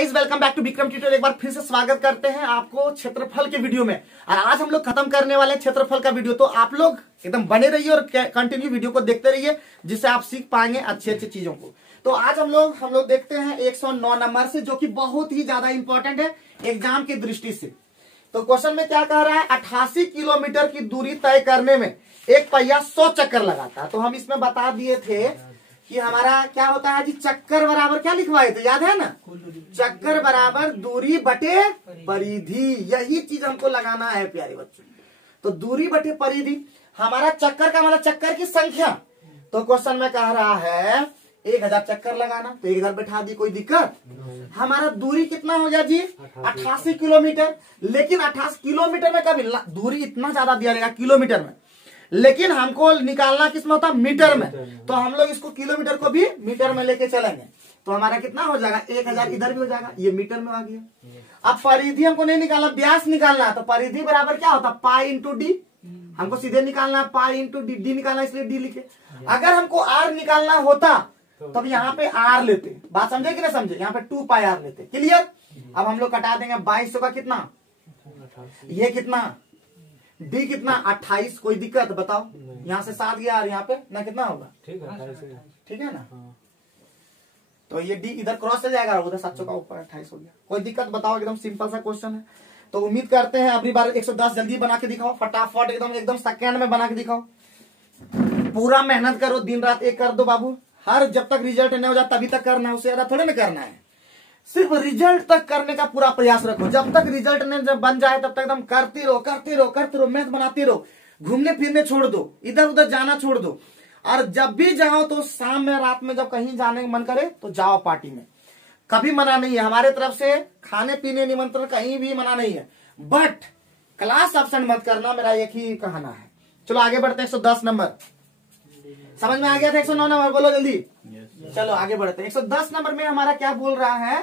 Guys, welcome back to Vikram tutorial. एक बार फिर से स्वागत करते हैं आपको क्षेत्रफल के वीडियो में। और आज हम लोग खत्म करने वाले हैं क्षेत्रफल का वीडियो। तो आप लोग एकदम बने रहिए और कंटिन्यू वीडियो को देखते रहिए, जिससे आप सीख पाएंगे अच्छी अच्छी चीजों को। तो आज हम लोग देखते हैं 109 नंबर से, जो कि बहुत ही ज्यादा इंपॉर्टेंट है एग्जाम की दृष्टि से। तो क्वेश्चन में क्या कह रहा है, 88 किलोमीटर की दूरी तय करने में एक पहिया 100 चक्कर लगाता है। तो हम इसमें बता दिए थे कि हमारा क्या होता है जी, चक्कर बराबर क्या लिखवाए थे, याद है ना? चक्कर बराबर दूरी बटे परिधि। यही चीज हमको लगाना है प्यारे बच्चों। तो दूरी बटे परिधि, हमारा चक्कर का मतलब चक्कर की संख्या। तो क्वेश्चन में कह रहा है 1000 चक्कर लगाना, तो 1000 बैठा दी, कोई दिक्कत? हमारा दूरी कितना हो गया जी, 88 किलोमीटर। लेकिन 88 किलोमीटर में कभी दूरी इतना ज्यादा दिया रहेगा किलोमीटर में, लेकिन हमको निकालना किसमें होता, मीटर में। तो हम लोग इसको किलोमीटर को भी मीटर में लेके चलेंगे। तो हमारा कितना हो जाएगा, 1000 इधर भी हो जाएगा, ये मीटर में आ गया। अब परिधि हमको नहीं निकालना, व्यास निकालना है। तो परिधि बराबर क्या होता, पाई इंटू डी। हमको सीधे निकालना है पाई इंटू डी, डी निकालना इसलिए डी लिखे। अगर हमको आर निकालना होता तब यहाँ पे आर लेते, बात समझे कि नहीं समझे, यहाँ पे 2 पाई आर लेते। क्लियर? अब हम लोग कटा देंगे 2200 का कितना, ये कितना, डी कितना 28। कोई दिक्कत बताओ? यहाँ से 7 गया और यहाँ पे ना कितना होगा, ठीक है ना? तो ये डी इधर क्रॉस हो जाएगा, उधर 700 का ऊपर 28 हो गया। कोई दिक्कत बताओ? एकदम सिंपल सा क्वेश्चन है। तो उम्मीद करते हैं अगली बार 110 जल्दी बना के दिखाओ, फटाफट एकदम सेकंड में बना के दिखाओ। पूरा मेहनत करो, दिन रात एक कर दो बाबू। हर जब तक रिजल्ट नहीं हो जाता तभी तक करना है, उससे ज्यादा थोड़े ना करना है। सिर्फ रिजल्ट तक करने का पूरा प्रयास रखो। जब तक रिजल्ट नहीं जब बन जाए तब तक एकदम करते रहो, मेहनत बनाते रहो। घूमने फिरने छोड़ दो, इधर उधर जाना छोड़ दो। और जब भी जाओ तो शाम में रात में जब कहीं जाने का मन करे तो जाओ पार्टी में। कभी मना नहीं है हमारे तरफ से, खाने पीने निमंत्रण कहीं भी मना नहीं है, बट क्लास एब्सेंट मत करना, मेरा एक ही कहना है। चलो आगे बढ़ते हैं। 110 नंबर समझ में आ गया था? 109 नंबर बोलो जल्दी। चलो आगे बढ़ते हैं। 110 नंबर में हमारा क्या बोल रहा है,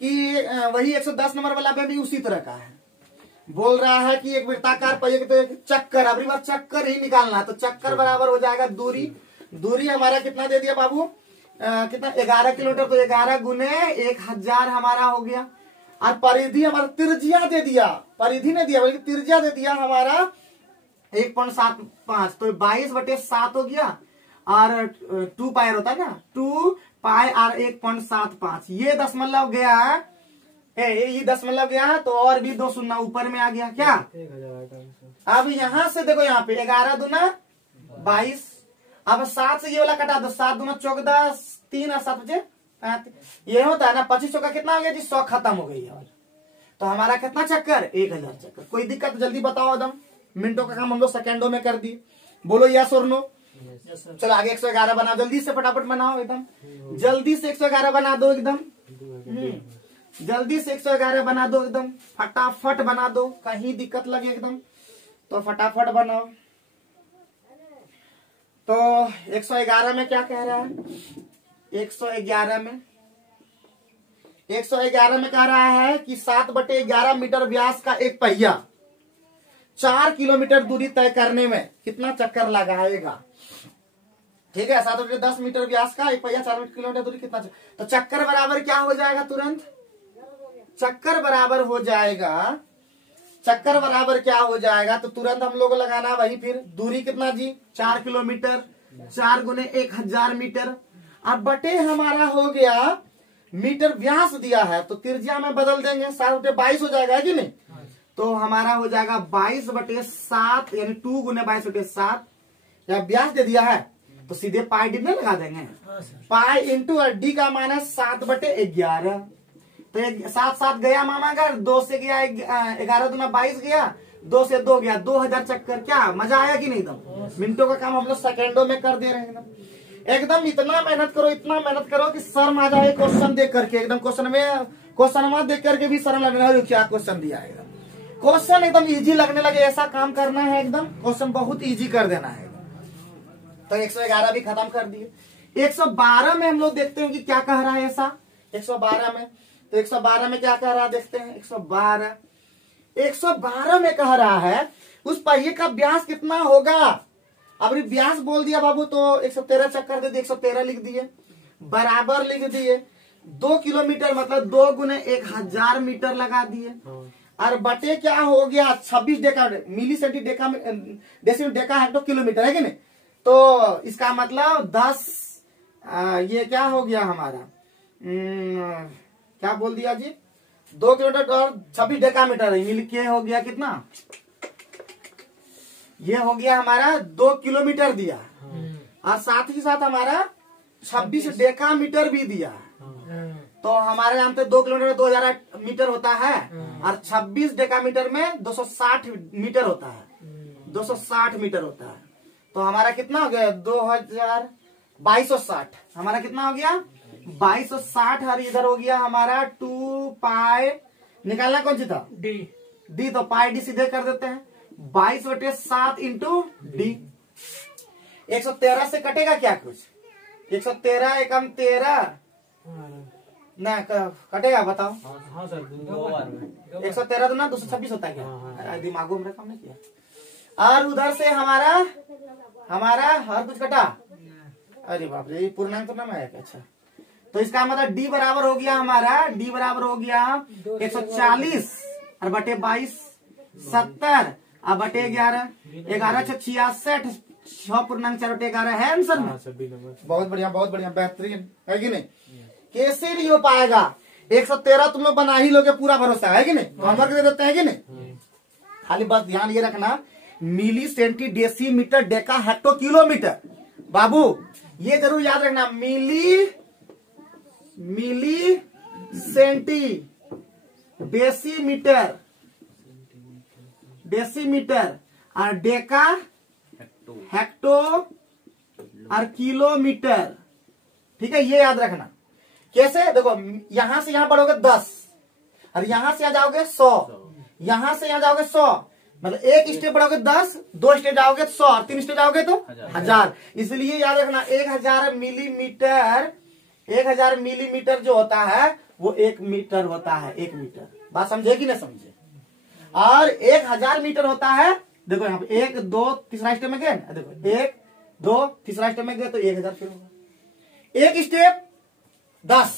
कि वही 110 नंबर वाला में भी उसी तरह का है। बोल रहा है कि एक वृत्ताकार पहिए के चक्कर, अगली बार चक्कर ही निकालना। तो चक्कर बराबर हो जाएगा दूरी हमारा कितना दे दिया बाबू, कितना 11 किलोमीटर। तो 11 गुने 1000 हमारा हो गया। और परिधि हमारा त्रिज्या दे दिया, परिधि ने दिया बल्कि त्रिज्या दे दिया हमारा 1.75। तो 22/7 हो गया। और 2 पाई होता है ना, 2 पाई और 1.75, ये दशमलव गया है, ये दशमलव गया है। तो और भी 2 शून्य ऊपर में आ गया क्या? अब यहां से देखो, यहाँ पे 11 दूना 22। अब 7 से ये वाला कटा दो, 7 दूना 14, 3 और 7 बचे 35। ये होता है ना 2500 का कितना हो गया जी, 100 खत्म हो गई है। तो हमारा कितना चक्कर, 1000 चक्कर। कोई दिक्कत जल्दी बताओ, एकदम मिनटों का काम हम लोग सेकेंडों में कर दिए। बोलो यस और नो। चलो आगे 111 बनाओ, जल्दी से फटाफट बनाओ, एकदम जल्दी से 111 बना दो, एकदम जल्दी से 111 बना दो, एकदम फटाफट बना दो, कहीं दिक्कत लगे एकदम तो फटाफट बनाओ। तो 111 में क्या कह रहा है, 111 में कह रहा है कि 7/11 मीटर व्यास का एक पहिया 4 किलोमीटर दूरी तय करने में कितना चक्कर लगाएगा। ठीक है, 7/10 मीटर व्यास का एक पहिया 4 किलोमीटर दूरी कितना तो चक्कर बराबर क्या हो जाएगा, तुरंत चक्कर बराबर क्या हो जाएगा। तो तुरंत हम लोग को लगाना वही, फिर दूरी कितना जी, 4 किलोमीटर, 4 गुने 1000 मीटर। अब बटे हमारा हो गया मीटर व्यास दिया है, तो त्रिज्या में बदल देंगे, 7/22 हो जाएगा कि नहीं। तो हमारा हो जाएगा 22/7, यानी 2 गुने 22/7। या व्यास दे दिया है तो सीधे पाई डी में लगा देंगे। पाई इंटू डी का मान है 7/11। तो 7 गया मामा घर, 2 से गया 11 दूना 22 गया, 2 से 2 गया, 2000 चक्कर। क्या मजा आया कि नहीं? एकदम मिनटों का काम हम लोग सेकेंडों में कर दे रहे हैं। एकदम इतना मेहनत करो कि शर्म आ जाए क्वेश्चन देख करके। एकदम क्वेश्चन देख करके भी शर्म लगने लगे, क्या क्वेश्चन दिया है। क्वेश्चन एकदम इजी लगने लगे, ऐसा काम करना है, एकदम क्वेश्चन बहुत इजी कर देना है। तो 111 भी खत्म कर दिए। 112 में हम लोग देखते हैं कि क्या कह रहा है ऐसा 112 में। तो 112 में क्या कह रहा है देखते हैं। 112 में कह रहा है उस पहिए का व्यास कितना होगा। अब व्यास बोल दिया बाबू तो 113 चक्कर दे दिए, 113 लिख दिए, बराबर लिख दिए। 2 किलोमीटर मतलब 2 गुने 1000 मीटर लगा दिए। और बटे क्या हो गया 26 deca milli centi deca decimal deca hecto kilometre है कि नहीं। तो इसका मतलब 10 ये क्या हो गया हमारा क्या बोल दिया जी 2 किलोमीटर और 26 डेका मीटर मिल के हो गया कितना ये हो गया हमारा 2 किलोमीटर दिया और साथ ही साथ हमारा 26 डेका मीटर भी दिया। तो हमारे यहाँ पे 2 किलोमीटर 2000 मीटर होता है और 26 डेका मीटर में 260 मीटर होता है 260 मीटर होता है। तो हमारा कितना हो गया 2260 हमारा कितना हो गया 2260 और इधर हो गया हमारा 2 पाई निकालना कौन सी था डी तो पाई डी सीधे कर देते हैं 22/7 इंटू डी। 113 से कटेगा क्या कुछ 113 एकम 13 ना कटेगा बताओ। हाँ सर 113 तो ना 226 होता है क्या दिमागों में काम नहीं किया। और उधर से हमारा हर कुछ कटा अरे बाप रे पूर्णांक तो नाम आया क्या। अच्छा तो इसका मतलब डी बराबर हो गया हमारा डी बराबर हो गया 140 और बटे 22 70 और बटे 11 11×6 66 पूर्णांक 4/11 है आंसर में। बहुत बढ़िया बेहतरीन है कि नहीं। कैसे नहीं हो पाएगा 113 तुम लोग बना ही लोगे पूरा भरोसा है कि नहीं होमवर्क दे देते हैं कि नहीं। खाली बस ध्यान ये रखना milli centi decimetre deca hecto kilometre बाबू ये जरूर याद रखना मिली सेंटी डेसीमीटर और डेका हेक्टो और किलोमीटर ठीक है ये याद रखना। कैसे देखो यहां से यहां बढ़ोगे 10 और यहां से यहां जाओगे 100 यहां से यहां जाओगे 100 मतलब एक स्टेप बढ़ोगे 10 2 स्टेप जाओगे 100 और 3 स्टेप जाओगे तो 1000। इसलिए याद रखना 1000 मिलीमीटर जो होता है वो 1 मीटर होता है 1 मीटर बात समझे कि नहीं समझे। और 1000 मीटर होता है देखो यहाँ पे 1 2 तीसरा स्टेप में गए देखो 1 2 तीसरा स्टेप में गए तो 1000 फिर होगा। एक स्टेप 10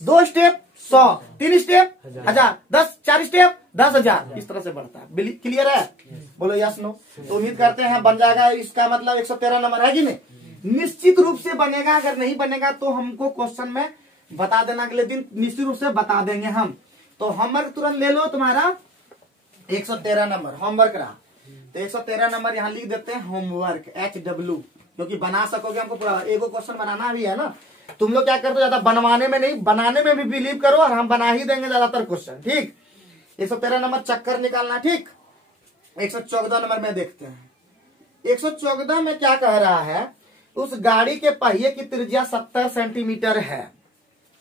2 स्टेप 100 3 स्टेप 1000 10 4 स्टेप 10,000 इस तरह से बढ़ता है। क्लियर है बोलो यस नो। तो उम्मीद करते हैं बन जाएगा इसका मतलब 113 नंबर है कि नहीं। निश्चित रूप से बनेगा अगर नहीं बनेगा तो हमको क्वेश्चन में बता देना अगले दिन निश्चित रूप से बता देंगे हम। तो होमवर्क तुरंत ले लो तुम्हारा 113 नंबर होमवर्क रहा। तो 113 नंबर यहाँ लिख देते हैं होमवर्क HW क्योंकि बना सकोगे हमको पूरा एगो क्वेश्चन बनाना भी है ना। तुम लोग क्या करते हो ज्यादा बनवाने में नहीं बनाने में भी बिलीव करो और हम बना ही देंगे ज्यादातर क्वेश्चन ठीक। 113 नंबर चक्कर निकालना ठीक। 114 नंबर में देखते हैं 114 में क्या कह रहा है उस गाड़ी के पहिए की त्रिज्या 70 सेंटीमीटर है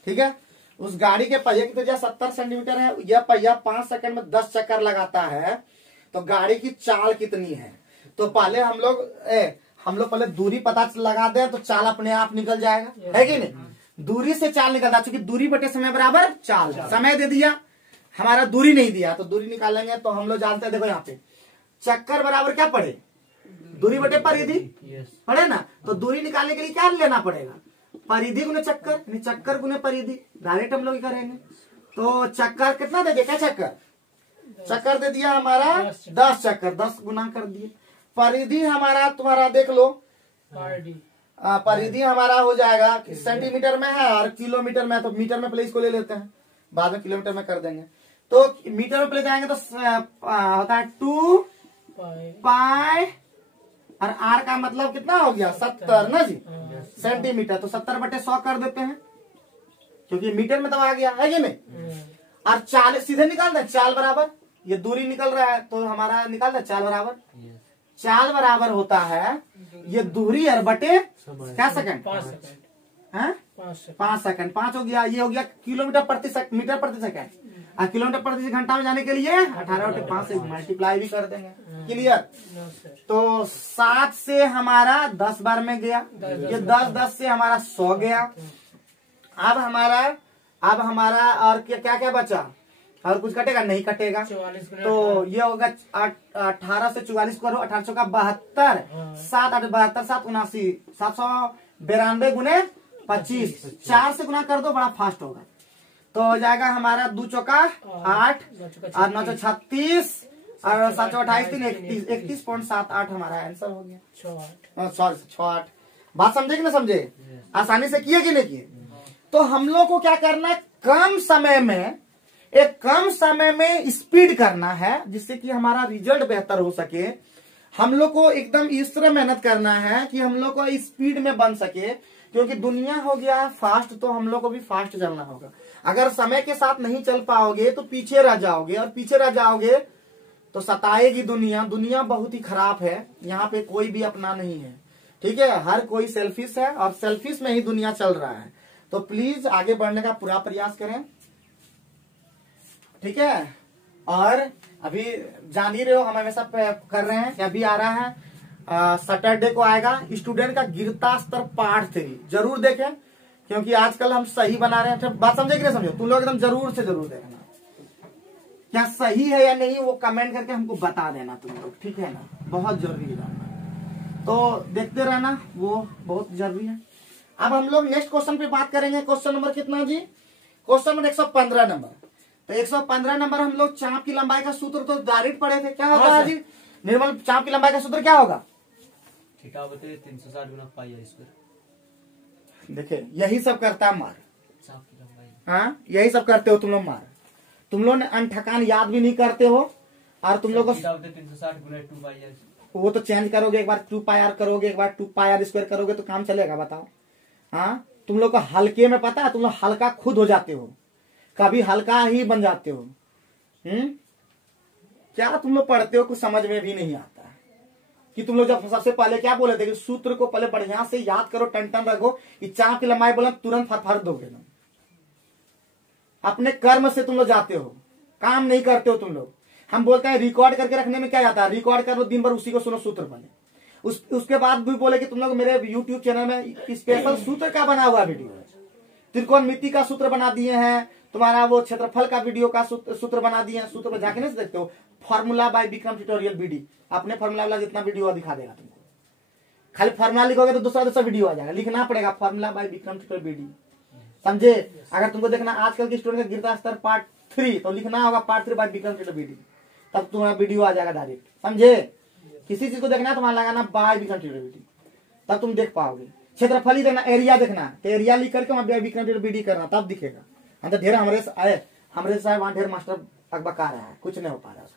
ठीक है। उस गाड़ी के पहिए की त्रिज्या 70 सेंटीमीटर है यह पहिया 5 सेकंड में 10 चक्कर लगाता है तो गाड़ी की चाल कितनी है। तो पहले हम लोग पहले दूरी पता लगा दें तो चाल अपने आप निकल जाएगा है कि नहीं। दूरी से चाल निकलता चूंकि दूरी बटे समय बराबर चाल समय दे दिया हमारा दूरी नहीं दिया तो दूरी निकालेंगे। तो हम लोग जानते हैं देखो यहाँ पे चक्कर बराबर क्या पड़े दूरी बटे परिधि पड़े ना। तो दूरी निकालने के लिए क्या लेना पड़ेगा परिधि गुने चक्कर चक्कर गुने परिधि डायरेक्ट हम लोग करेंगे। तो चक्कर कितना दे दिया क्या चक्कर दे दिया हमारा 10 चक्कर 10 गुना कर दिए। परिधि हमारा तुम्हारा देख लो परिधि हमारा हो जाएगा सेंटीमीटर में है और किलोमीटर में तो मीटर में पहले इसको ले लेते हैं बाद में किलोमीटर में कर देंगे। तो मीटर में पहले जाएंगे तो होता है 2 पाई और आर का मतलब कितना हो गया 70 ना जी सेंटीमीटर। तो 70/100 कर देते हैं क्योंकि मीटर में तो आ गया है कि नहीं। और चाल सीधे निकाल दे चाल बराबर ये दूरी निकल रहा है तो हमारा निकाल दे चाल बराबर होता है ये दूरी और बटे क्या सेकंड 5 सेकंड 5 हो गया ये हो गया मीटर प्रति सेकंड और किलोमीटर प्रति घंटा में जाने के लिए 18/5 से मल्टीप्लाई भी कर देंगे। क्लियर। तो 7 से हमारा 10 बार में गया ये 10 से हमारा 100 गया। अब हमारा और क्या क्या बचा और कुछ कटेगा नहीं कटेगा। तो ये होगा 18 से 44 करो 1800 का 72 7 8 72 7 79 792 गुने 25 4 से गुना कर दो बड़ा फास्ट होगा तो हो जाएगा हमारा 2 चौका 8 और 9 चौका 36 और 7 चौका 28 3 31.78 हमारा आंसर हो गया। सॉरी 6-8 बात समझे कि ना समझे, आसानी से किए कि नहीं किए। तो हम लोग को क्या करना है, कम समय में स्पीड करना है जिससे कि हमारा रिजल्ट बेहतर हो सके। हम लोग को एकदम इस तरह मेहनत करना है कि हम लोग को स्पीड में बन सके, क्योंकि दुनिया हो गया है फास्ट, तो हम लोग को भी फास्ट चलना होगा। अगर समय के साथ नहीं चल पाओगे तो पीछे रह जाओगे, और पीछे रह जाओगे तो सताएगी दुनिया। दुनिया बहुत ही खराब है, यहाँ पे कोई भी अपना नहीं है, ठीक है। हर कोई सेल्फिश है और सेल्फिश में ही दुनिया चल रहा है। तो प्लीज आगे बढ़ने का पूरा प्रयास करें, ठीक है। और अभी जान ही रहे हो हम हमेशा कर रहे हैं कि अभी आ रहा है सैटरडे को आएगा स्टूडेंट का गिरता स्तर पार्ट 3, जरूर देखें क्योंकि आजकल हम सही बना रहे हैं। बात समझे कि नहीं समझे, तुम लोग एकदम जरूर से जरूर देखना, क्या सही है या नहीं वो कमेंट करके हमको बता देना तुम लोग, ठीक है ना, बहुत जरूरी है जानना। तो देखते रहना, वो बहुत जरूरी है। अब हम लोग नेक्स्ट क्वेश्चन पे बात करेंगे। क्वेश्चन नंबर कितना जी, क्वेश्चन नंबर 115 नंबर। तो 115 नंबर हम लोग चाप की लंबाई का सूत्र तो डायरेक्ट पढ़े थे, क्या होगा जी निर्मल, चाप की लंबाई का सूत्र क्या होगा, 360 गुना पाई है स्क्वायर। देखिए यही सब करता है मार, चाप की लंबाई, हाँ यही सब करते हो तुम लोग मार। तुम लोग ने अनठकान याद भी नहीं करते हो, और तुम लोग को 360 गुना 2 पाई है, वो तो चेंज करोगे, एक बार 2 पाई आर करोगे, एक बार 2 पाई आर स्क्वायर करोगे तो काम चलेगा, बताओ। हाँ तुम लोग को हल्के में पता है, तुम लोग हल्का खुद हो जाते हो, कभी हल्का ही बन जाते हो। क्या तुम लोग पढ़ते हो कुछ समझ में भी नहीं आता है कि तुम लोग जब सबसे पहले क्या बोले थे कि सूत्र को पहले बढ़िया से याद करो, टन टन रखो, कि चाप की लंबाई बोला तुरंत फरफर दोगे ना। अपने कर्म से तुम लोग जाते हो, काम नहीं करते हो तुम लोग। हम बोलते हैं रिकॉर्ड करके रखने में क्या जाता है, रिकॉर्ड कर लो दिन भर, उसी को सुनो सूत्र पहले, उसके बाद भी बोले कि तुम लोग मेरे यूट्यूब चैनल में स्पेशल सूत्र का बना हुआ वीडियो है, त्रिकोणमिति का सूत्र बना दिए हैं, तुम्हारा वो क्षेत्रफल का वीडियो का सूत्र बना दिए हैं। सूत्र पर जाके नहीं देखते हो, formula by Vikram tutorial BD, अपने फॉर्मूला वाला जितना वीडियो दिखा देगा तुमको। खाली फॉर्मूला लिखोगे तो दूसरा वीडियो आ जाएगा, लिखना पड़ेगा formula by Vikram tutorial BD, समझे। अगर तुमको देखना आजकल के स्टूडेंट का गिरता स्तर पार्ट 3, तो लिखना होगा part 3 by Vikram tutorial BD, तब तुम्हारा वीडियो आ जाएगा डायरेक्ट, समझे। किसी चीज को देखना है तुम्हारा लगाना बाय विक्रम ट्यूटोरियल बीडी, तब तुम देख पाओगे। क्षेत्रफल ही देखना, एरिया देखना, तो एरिया लिख करके वहां विक्रम ट्यूटोरियल बीडी करना, तब दिखेगा। हम तो ढेर हमरे साहब वहां ढेर मास्टर बका रहा है, कुछ नहीं हो पा रहा है,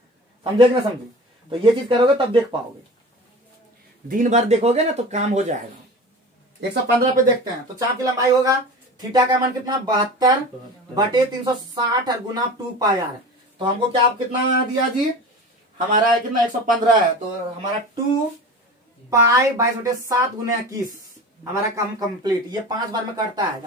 समझे कि ना समझे। तो ये चीज करोगे तब देख पाओगे, दिन भर देखोगे ना तो काम हो जाएगा। 115 पे देखते हैं। तो चाप की लंबाई होगा, थीटा का मान कितना 72/360 और गुना 2 पाई आर। तो हमको क्या कितना दिया जी, हमारा है कितना 115 है, तो हमारा 2 पाई 22/7 गुना 21 हमारा काम कंप्लीट। ये 5 बार में करता है,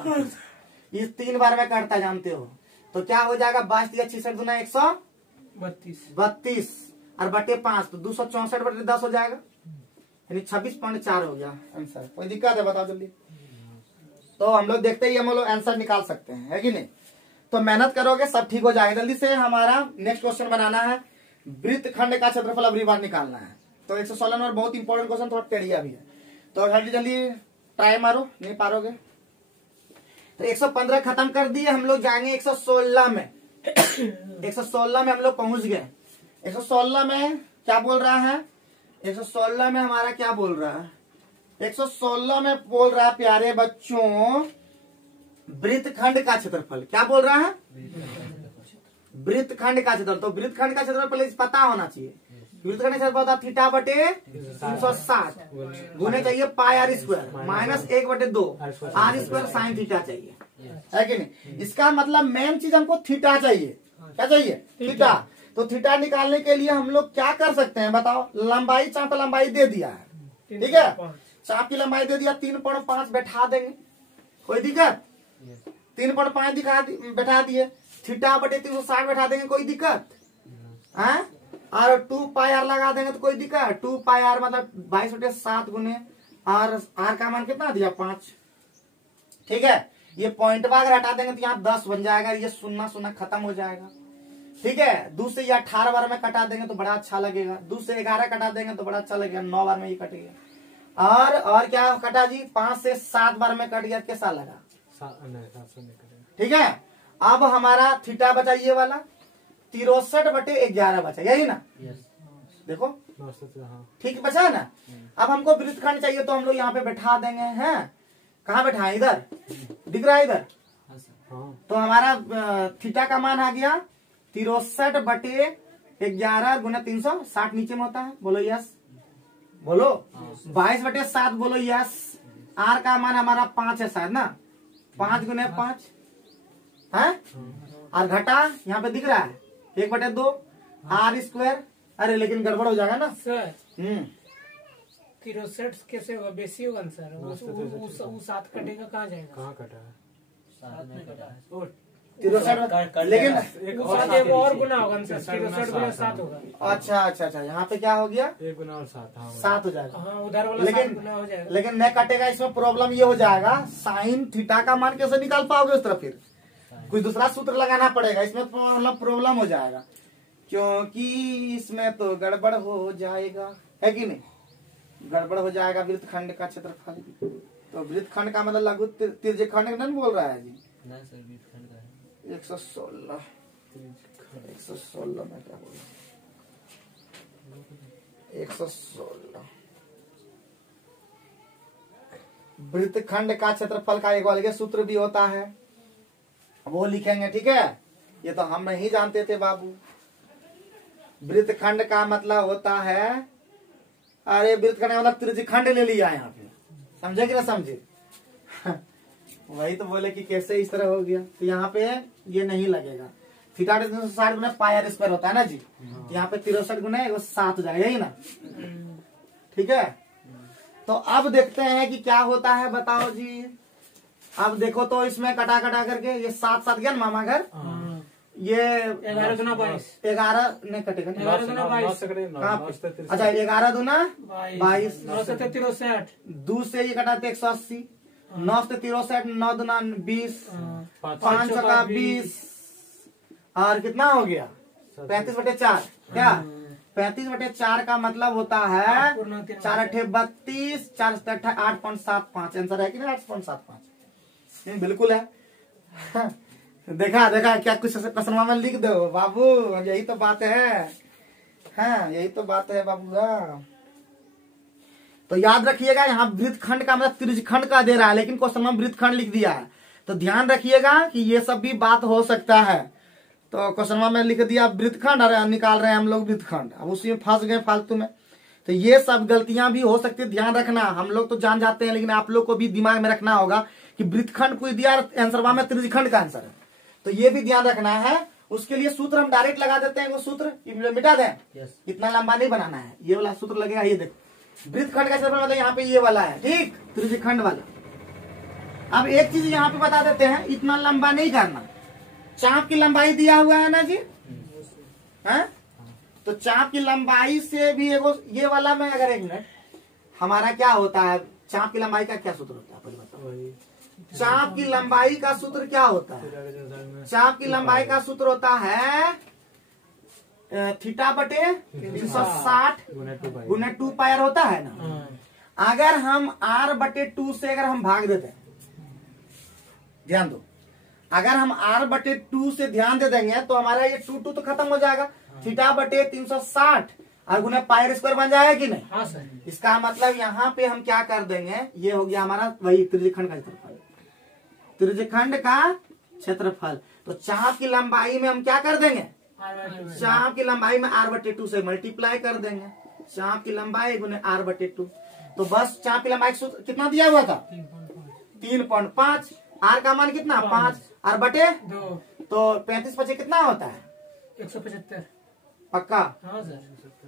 ये 3 बार में करता है, जानते हो। तो क्या हो जाएगा 22×66 गुना 132 और बटे 5, तो 264/10 हो जाएगा, यानी 26.4 हो गया आंसर। कोई दिक्कत है बताओ जल्दी। तो हम लोग देखते ही हम लोग आंसर निकाल सकते हैं, है कि नहीं। तो मेहनत करोगे सब ठीक हो जाएगा। जल्दी से हमारा नेक्स्ट क्वेश्चन बनाना है, वृत्तखंड का क्षेत्रफल अगली बार निकालना है। तो 116 नंबर बहुत इंपॉर्टेंट क्वेश्चन, थोड़ा टेढ़िया भी है, तो जल्दी जल्दी ट्राई मारो, नहीं पारोगे। तो 115 खत्म कर दिए, हम लोग जाएंगे 116 में। 116 में हम लोग पहुंच गए। 116 में क्या बोल रहा है, 116 में हमारा क्या बोल रहा है, 116 में बोल रहा है प्यारे बच्चों वृत्तखंड का क्षेत्रफल। क्या बोल रहा है, वृत्तखंड का क्षेत्रफल। तो वृत्तखंड का क्षेत्रफल पहले पता होना चाहिए। वृत्तखंड का क्षेत्रफल होता है थीटा बटे 360 गुने चाहिए pi r square minus 1/2 r square sine theta चाहिए, है कि नहीं। इसका मतलब मेन चीज हमको थीटा चाहिए। क्या चाहिए, थीटा। तो थीटा निकालने के लिए हम लोग क्या कर सकते हैं बताओ। लंबाई, चाप लंबाई दे दिया है, ठीक है, चाप की लंबाई दे दिया, 3.5 बैठा देंगे, कोई दिक्कत। 3.5 बैठा दिए, थीटा बटे 360 बैठा देंगे, कोई दिक्कत है। और 2 पाई आर लगा देंगे तो कोई दिक्कत। 2 पाई आर मतलब 22/7 गुने आर का मान कितना दिया 5, ठीक है। ये पॉइंट अगर हटा देंगे तो यहाँ 10 बन जाएगा, ये 0 खत्म हो जाएगा, ठीक है। 2 से ये 18 बार में कटा देंगे तो बड़ा अच्छा लगेगा। 2 से 11 कटा देंगे तो बड़ा अच्छा लगेगा, 9 बार में ये कटेगा। और क्या कटा जी, 5 से 7 बार में कट गया, कैसा लगा, ठीक है। अब हमारा थीटा बचा ये वाला 63/11 बचा, यही ना? यस। देखो हाँ। ठीक बचा है ना? अब हमको वृत्तखंड चाहिए तो हम लोग यहाँ पे बैठा देंगे हैं। कहाँ बैठा? इधर दिख रहा है इधर। हाँ सर। हाँ। तो हमारा थीटा का मान आ गया 63/11 गुना 360 नीचे में होता है। बोलो यस, बोलो 22/7 बोलो यस। आर का मान हमारा 5 है शायद ना, 5 गुने 5 है। और घटा यहाँ पे दिख रहा है 1/2 R²। अरे लेकिन गड़बड़ हो जाएगा ना सर। 63 कैसे होगा? बेसी होगा ना सर। वो 7 कटेगा, कहाँ जाएगा? कहाँ कटा है? साथ में कटा है। लेकिन वो 7 और गुना होगा ना सर। 63 गुना 7 होगा। अच्छा यहाँ पे क्या हो गया? 1 गुना और 7। हाँ 7 हो जाएगा। हाँ, उधर वाला 7 गुना हो जाएगा। लेकिन नहीं कटेगा। इसमें प्रॉब्लम ये हो जाएगा, साइन थीटा का मान कैसे निकाल पाओगे उस तरफ? फिर कुछ दूसरा सूत्र लगाना पड़ेगा। इसमें मतलब प्रॉब्लम हो जाएगा, क्योंकि इसमें तो गड़बड़ हो जाएगा, है कि नहीं? गड़बड़ हो जाएगा वृत्तखंड का क्षेत्रफल। तो वृत्तखंड का मतलब लघु तिर्यखंड नहीं बोल रहा है जी। नहीं सर, वृत्तखंड का है। 116 में क्या बोला? 116 वृत्तखंड का क्षेत्रफल का एक अलग सूत्र भी होता है, वो लिखेंगे, ठीक है? ये तो हम नहीं जानते थे बाबू। वृत्तखंड का मतलब होता है, अरे वृत्तखंड का मतलब त्रिज्यखंड ले लिया यहाँ पे, समझे कि ना समझे? वही तो बोले कि कैसे इस तरह हो गया। तो यहाँ पे ये नहीं लगेगा। थीटा 360 गुना πr² होता है ना जी। तो यहाँ पे 63 गुना 7 हो जाएगा, यही ना? ठीक है। तो अब देखते हैं कि क्या होता है, बताओ जी। अब देखो तो इसमें कटा करके ये 7 गया ना मामा घर। ये 11 गुना 22। 11 नहीं कटेगा। 11 गुना 22। अच्छा 11 दूना 22। 9 से 63। 2 से ये कटा 180। 9 से 63। 9 दूना 20। 5 का 20। और कितना हो गया? 35/4। क्या 35/4 का मतलब होता है 4 8 32, 4 7 8.75। आंसर है कि नहीं? 8.75 बिल्कुल है। देखा क्या कुछ प्रश्न में लिख दो बाबू। यही तो बात है। हाँ यही तो बात है बाबू। तो याद रखिएगा, यहाँ वृत्तखंड का मतलब त्रिज्यखंड का दे रहा है, लेकिन क्वेश्चन में वृत्तखंड लिख दिया है। तो ध्यान रखिएगा कि ये सब भी बात हो सकता है। तो क्वेश्चन में लिख दिया वृत्तखंड और निकाल रहे हैं हम लोग वृत्तखंड। अब उसी में फंस गए फालतू में। तो ये सब गलतियां भी हो सकती है, ध्यान रखना। हम लोग तो जान जाते हैं, लेकिन आप लोग को भी दिमाग में रखना होगा कि वृत्तखंड कोई दिया आंसर में त्रिज्यखंड का आंसर है। तो ये भी ध्यान रखना है। उसके लिए सूत्र हम डायरेक्ट लगा देते हैं। वो सूत्र मिटा दें। इतना लंबा नहीं बनाना है। ये वाला सूत्र लगेगा। ये देखो वृत्तखंड का क्षेत्रफल मतलब यहाँ पे ये वाला है, ठीक, त्रिज्यखंड वाला। अब एक चीज यहाँ पे बता देते हैं, इतना लंबा नहीं करना। चाप की लंबाई दिया हुआ है ना जी, है? तो चाप की लंबाई से भी ये वाला में अगर 1 मिनट, हमारा क्या होता है? चाप की लंबाई का क्या सूत्र होता है पहले बताओ। चाप की लंबाई का सूत्र क्या होता है? चाप की लंबाई का सूत्र होता है θ/360 गुना 2πr होता है ना। अगर हम r/2 से अगर हम भाग देते हैं, ध्यान दो, अगर हम r/2 से ध्यान दे देंगे तो हमारा ये 2 तो खत्म हो जाएगा। θ/360 और गुना πr² बन जाएगा कि नहीं? हाँ सर। इसका मतलब यहाँ पे हम क्या कर देंगे, ये हो गया हमारा वही त्रिज्यखंड का क्षेत्रफल। त्रिज्यखंड का क्षेत्रफल। तो चाप की लंबाई में हम क्या कर देंगे? चाप की लंबाई में r/2 से मल्टीप्लाई कर देंगे। चाप की लंबाई गुने r/2। तो बस चाप की लंबाई कितना दिया हुआ था? 3.5। r का मान कितना? 5। r/2 तो 35/5 कितना होता है? 175। पक्का? हाँ सर।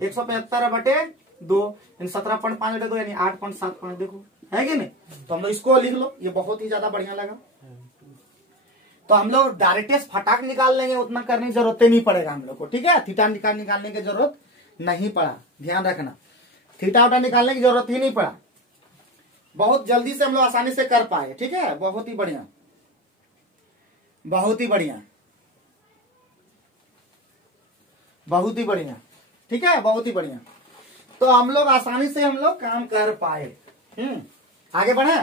175/2 17.5/2 यानी 8.75। देखो है कि नहीं? तो हम लोग इसको लिख लो। ये बहुत ही ज्यादा बढ़िया लगा। तो हम लोग डायरेक्ट फटाक निकाल लेंगे, उतना करने की जरूरत नहीं पड़ेगा हम लोग को, ठीक है? थीटा निकालने की जरूरत नहीं पड़ा, ध्यान रखना। थीटा उटा निकालने की जरूरत ही नहीं पड़ा। बहुत जल्दी से हम लोग आसानी से कर पाए, ठीक है? बहुत ही बढ़िया, बहुत ही बढ़िया, बहुत ही बढ़िया, ठीक है? बहुत ही बढ़िया। तो हम लोग आसानी से हम लोग काम कर पाए। आगे बढ़े।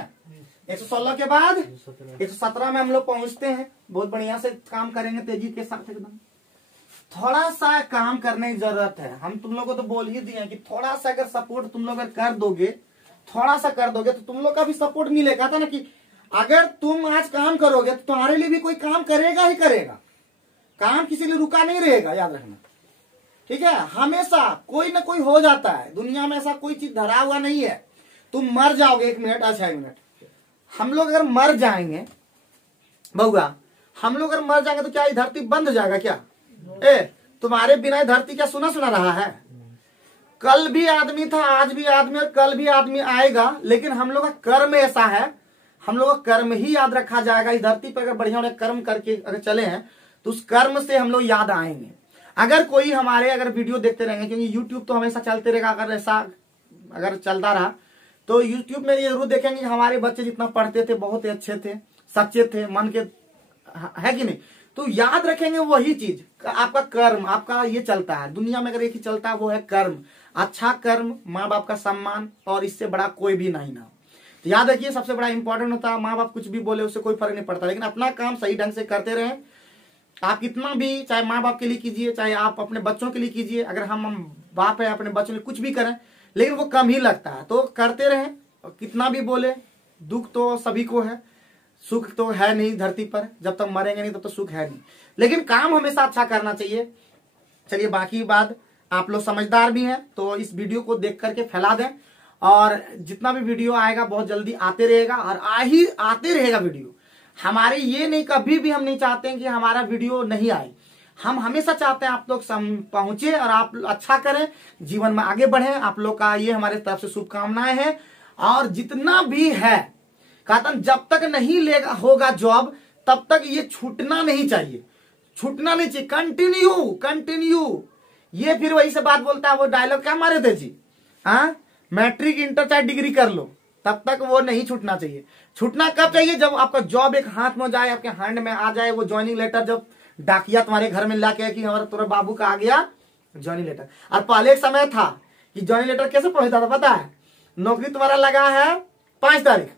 116 के बाद 117 117 में हम लोग पहुंचते हैं। बहुत बढ़िया से काम करेंगे तेजी के साथ एकदम। थोड़ा सा काम करने की जरूरत है। हम तुम लोग को तो बोल ही दिए कि थोड़ा सा अगर सपोर्ट तुम लोग अगर कर दोगे, थोड़ा सा कर दोगे तो तुम लोग का भी सपोर्ट मिलेगा। था ना कि अगर तुम आज काम करोगे तो तुम्हारे लिए भी कोई काम करेगा ही करेगा। काम किसी लिए रुका नहीं रहेगा, याद रखना। ठीक है, हमेशा कोई ना कोई हो जाता है दुनिया में, ऐसा कोई चीज धरा हुआ नहीं है। तुम मर जाओगे 1 मिनट, अच्छा 1 मिनट, हम लोग अगर मर जाएंगे बउआ, हम लोग अगर मर जाएंगे तो क्या ये धरती बंद हो जाएगा क्या? तुम्हारे बिना ये धरती क्या सुना सुना रहा है? कल भी आदमी था, आज भी आदमी और कल भी आदमी आएगा, लेकिन हम लोग का कर्म ऐसा है, हम लोग का कर्म ही याद रखा जाएगा। इस धरती पर अगर बढ़िया बढ़िया कर्म करके अगर चले हैं तो उस कर्म से हम लोग याद आएंगे। अगर कोई हमारे अगर वीडियो देखते रहेंगे, क्योंकि यूट्यूब तो हमेशा चलते रहेगा, अगर ऐसा अगर चलता रहा तो यूट्यूब में ये जरूर देखेंगे हमारे बच्चे जितना पढ़ते थे बहुत ही अच्छे थे, सच्चे थे, मन के, है कि नहीं? तो याद रखेंगे वही चीज, आपका कर्म, आपका ये चलता है दुनिया में। अगर एक ही चलता है वो है कर्म, अच्छा कर्म, माँ बाप का सम्मान, और इससे बड़ा कोई भी नहीं ना। तो याद रखिए सबसे बड़ा इंपॉर्टेंट होता है, माँ बाप कुछ भी बोले उससे कोई फर्क नहीं पड़ता, लेकिन अपना काम सही ढंग से करते रहें। आप कितना भी, चाहे माँ बाप के लिए कीजिए, चाहे आप अपने बच्चों के लिए कीजिए। अगर हम बाप है अपने बच्चों के लिए कुछ भी करें, लेकिन वो कम ही लगता है, तो करते रहें। और कितना भी बोले, दुख तो सभी को है, सुख तो है नहीं धरती पर, जब तक मरेंगे नहीं तब तो सुख है नहीं, लेकिन काम हमेशा अच्छा करना चाहिए। चलिए बाकी बात, आप लोग समझदार भी हैं तो इस वीडियो को देख करके फैला दें, और जितना भी वीडियो आएगा बहुत जल्दी आते रहेगा, और आते रहेगा वीडियो। हमारे ये नहीं, कभी भी हम नहीं चाहते हैं कि हमारा वीडियो नहीं आए। हम हमेशा चाहते हैं आप लोग पहुंचे और आप अच्छा करें, जीवन में आगे बढ़े। आप लोग का ये हमारे तरफ से शुभकामनाएं हैं। और जितना भी है कहता, जब तक नहीं लेगा होगा जॉब तब तक ये छूटना नहीं चाहिए, छूटना नहीं चाहिए, कंटिन्यू कंटिन्यू। ये फिर वही से बात बोलता है, वो डायलॉग क्या मारे थे जी, हाँ, मैट्रिक इंटर चाहे डिग्री कर लो, तब तक वो नहीं छूटना चाहिए। छूटना कब चाहिए? जब आपका जॉब एक हाथ में जाए, आपके हैंड में आ जाए, वो ज्वाइनिंग लेटर जब डाकिया तुम्हारे घर में लाके कि हमारा तुम्हारे बाबू का आ गया ज्वाइनिंग लेटर। और पहले एक समय था कि ज्वाइनिंग लेटर कैसे पहुंचता था पता है? नौकरी तुम्हारा लगा है 5 तारीख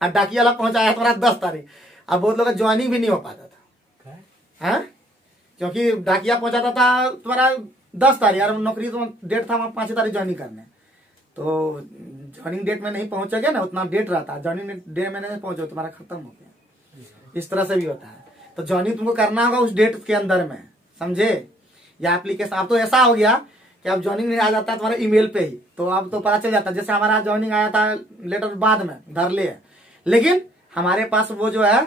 और डाकिया वाला पहुंचाया तुम्हारा 10 तारीख। अब बहुत लोग ज्वाइनिंग भी नहीं हो पाता था, है? क्योंकि डाकिया पहुंचाता था तुम्हारा 10 तारीख और नौकरी तो डेट था 5 तारीख ज्वाइनिंग करने, तो ज्वाइनिंग डेट में नहीं पहुंचोगे ना, उतना डेट रहता है, ज्वाइनिंग डे में नहीं पहुंचो तुम्हारा खत्म हो गया। इस तरह से भी होता है, तो ज्वाइनिंग तुमको करना होगा उस डेट के अंदर में, समझे? या एप्लीकेशन, अब तो ऐसा हो गया कि अब ज्वाइनिंग नहीं आ जाता तुम्हारे ईमेल पे ही, तो अब तो पता चल जाता। जैसे हमारा ज्वाइनिंग आया था लेटर बाद में धर ले, लेकिन हमारे पास वो जो है